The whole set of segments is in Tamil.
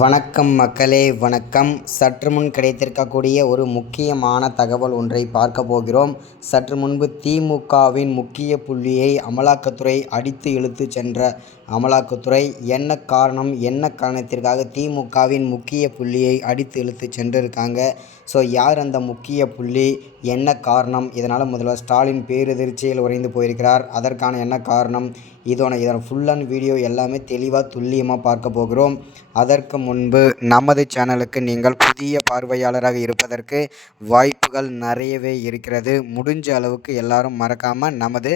வணக்கம் மக்களே, வணக்கம். சற்று முன் கிடைத்திருக்கக்கூடிய ஒரு முக்கியமான தகவல் ஒன்றை பார்க்க போகிறோம். சற்று முன்பு திமுகவின் முக்கிய புள்ளியை அமலாக்கத்துறை அடித்து இழுத்து சென்ற அமலாக்கத்துறை என்ன காரணத்திற்காக திமுகவின் முக்கிய புள்ளியை அடித்து இழுத்து சென்றிருக்காங்க. ஸோ யார் அந்த முக்கிய புள்ளி, என்ன காரணம், இதனால் முதல்வர் ஸ்டாலின் பேரதிர்ச்சியில் உறைந்து போயிருக்கிறார், அதற்கான என்ன காரணம், இதோட ஃபுல் அண்ட் வீடியோ எல்லாமே தெளிவாக துல்லியமாக பார்க்க போகிறோம். அதற்கு முன்பு நமது சேனலுக்கு நீங்கள் புதிய பார்வையாளராக இருப்பதற்கு வாய்ப்புகள் நிறையவே இருக்கிறது. முடிஞ்ச அளவுக்கு எல்லாரும் மறக்காமல் நமது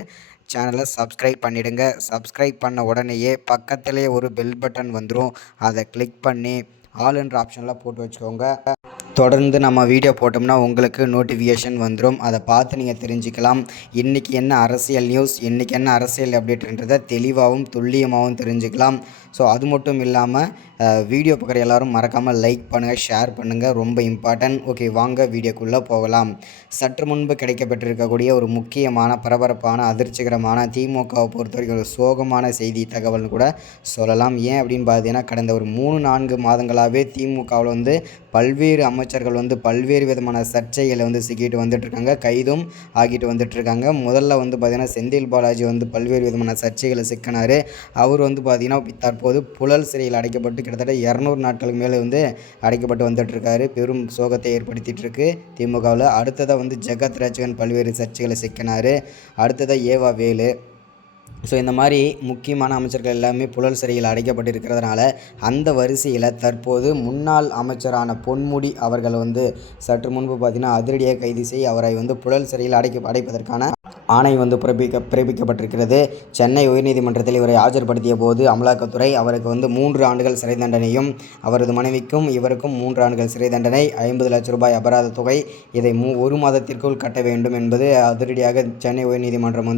சேனலை சப்ஸ்கிரைப் பண்ணிவிடுங்க. சப்ஸ்கிரைப் பண்ண உடனேயே பக்கத்திலே ஒரு பெல் பட்டன் வந்துடும். அதை கிளிக் பண்ணி ஆல் என்ற ஆப்ஷனில் போட்டு வச்சுக்கோங்க. தொடர்ந்து நம்ம வீடியோ போட்டோம்னா உங்களுக்கு நோட்டிஃபிகேஷன் வந்துடும். அதை பார்த்து நீங்கள் தெரிஞ்சுக்கலாம். இன்றைக்கி என்ன அரசியல் நியூஸ், இன்றைக்கி என்ன அரசியல் அப்டேட்ன்றதை தெளிவாகவும் துல்லியமாகவும் தெரிஞ்சுக்கலாம். ஸோ அது மட்டும் இல்லாமல் வீடியோ பார்க்குற எல்லோரும் மறக்காமல் லைக் பண்ணுங்கள், ஷேர் பண்ணுங்கள், ரொம்ப இம்பார்ட்டன்ட். ஓகே, வாங்க வீடியோக்குள்ளே போகலாம். சற்று முன்பு கிடைக்கப்பட்டிருக்கக்கூடிய ஒரு முக்கியமான பரபரப்பான அதிர்ச்சிகரமான திமுகவை பொறுத்த வரைக்கும் ஒரு சோகமான செய்தி தகவல்னு கூட சொல்லலாம். ஏன் அப்படின்னு பார்த்தீங்கன்னா, கடந்த ஒரு 3-4 மாதங்களாகவே திமுகவில் பல்வேறு அமைச்சர்கள் பல்வேறு விதமான சர்ச்சைகளை சிக்கிட்டு வந்துட்டுருக்காங்க, கைதும் ஆகிட்டு வந்துட்டுருக்காங்க. முதல்ல பார்த்திங்கன்னா செந்தில் பாலாஜி பல்வேறு விதமான சர்ச்சைகளை சிக்கினார். அவர் பார்த்திங்கன்னா தற்போது புழல் சிறையில் அடைக்கப்பட்டு கிட்டத்தட்ட 200 நாட்களுக்கு மேலே அடைக்கப்பட்டு வந்துட்டுருக்காரு. பெரும் சோகத்தை ஏற்படுத்திகிட்ருக்கு திமுகவில். அடுத்ததாக ஜெகத் ரட்சகன் பல்வேறு சர்ச்சைகளை சிக்கினார். அடுத்ததாக ஏவா வேலு. ஸோ இந்த மாதிரி முக்கியமான அமைச்சர்கள் எல்லாமே புழல் சிறையில் அடைக்கப்பட்டிருக்கிறதுனால அந்த வரிசையில் தற்போது முன்னாள் அமைச்சரான பொன்முடி அவர்கள் சற்று முன்பு பார்த்திங்கன்னா அதிரடியாக கைது செய்ய அவரை புழல் சிறையில் அடைப்பதற்கான ஆணை பிறப்பிக்கப்பட்டிருக்கிறது. சென்னை உயர்நீதிமன்றத்தில் இவரை ஆஜர்படுத்திய போது அமலாக்கத்துறை அவருக்கு 3 ஆண்டுகள் சிறை தண்டனையும், அவரது மனைவிக்கும் இவருக்கும் 3 ஆண்டுகள் சிறை தண்டனை, 50 லட்சம் ரூபாய் அபராத தொகை, இதை 1 மாதத்திற்குள் கட்ட வேண்டும் என்பது அதிரடியாக சென்னை உயர்நீதிமன்றம்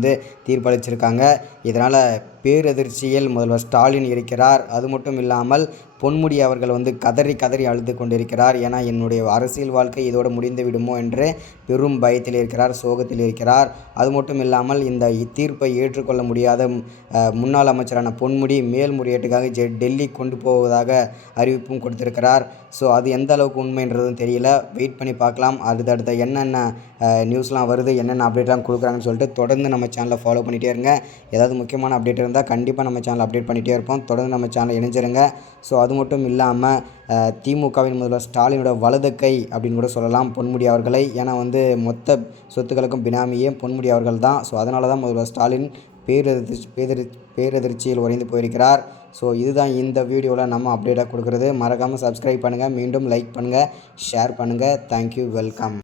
தீர்ப்பளிச்சிருக்காங்க. இதனால் பேரதிர்ச்சியில் முதல்வர் ஸ்டாலின் இருக்கிறார். அது மட்டும் இல்லாமல் பொன்முடி அவர்கள் கதறி கதறி அழுது கொண்டிருக்கிறார். ஏன்னா என்னுடைய அரசியல் வாழ்க்கை இதோடு முடிந்து விடுமோ என்று பெரும் பயத்தில் இருக்கிறார், சோகத்தில் இருக்கிறார். அது மட்டும் இல்லாமல் இந்த தீர்ப்பை ஏற்றுக்கொள்ள முடியாத முன்னாள் அமைச்சரான பொன்முடி மேல்முறையீட்டுக்காக டெல்லி கொண்டு போவதாக அறிவிப்பும் கொடுத்திருக்கிறார். ஸோ அது எந்த அளவுக்கு உண்மைன்றதும் தெரியல, வெயிட் பண்ணி பார்க்கலாம். அடுத்தடுத்த என்னென்ன நியூஸ்லாம் வருது, என்னென்ன அப்டேட்லாம் கொடுக்குறாங்கன்னு சொல்லிட்டு தொடர்ந்து நம்ம சேனலை ஃபாலோ பண்ணிகிட்டே இருங்க. ஏதாவது முக்கியமான அப்டேட் இருந்தால் கண்டிப்பாக நம்ம சேனல் அப்டேட் பண்ணிகிட்டே இருப்போம். தொடர்ந்து நம்ம சேனலை இணைஞ்சிருங்க. ஸோ அது மட்டும் இல்லாமல் திமுகவின் முதல்வர் ஸ்டாலினோட வலது கை அப்படின்னு கூட சொல்லலாம் பொன்முடி அவர்களை. ஏன்னா மொத்த சொத்துக்களுக்கும் பினாமியே பொன்முடி அவர்கள் தான். ஸோ அதனால தான் முதல்வர் ஸ்டாலின் பேரதிர்ச்சியில் உறைந்து போயிருக்கிறார். ஸோ இதுதான் இந்த வீடியோவில் நம்ம அப்டேட்டாக கொடுக்குறது. மறக்காமல் சப்ஸ்கிரைப் பண்ணுங்கள், மீண்டும் லைக் பண்ணுங்கள், ஷேர் பண்ணுங்கள். Thank you, welcome.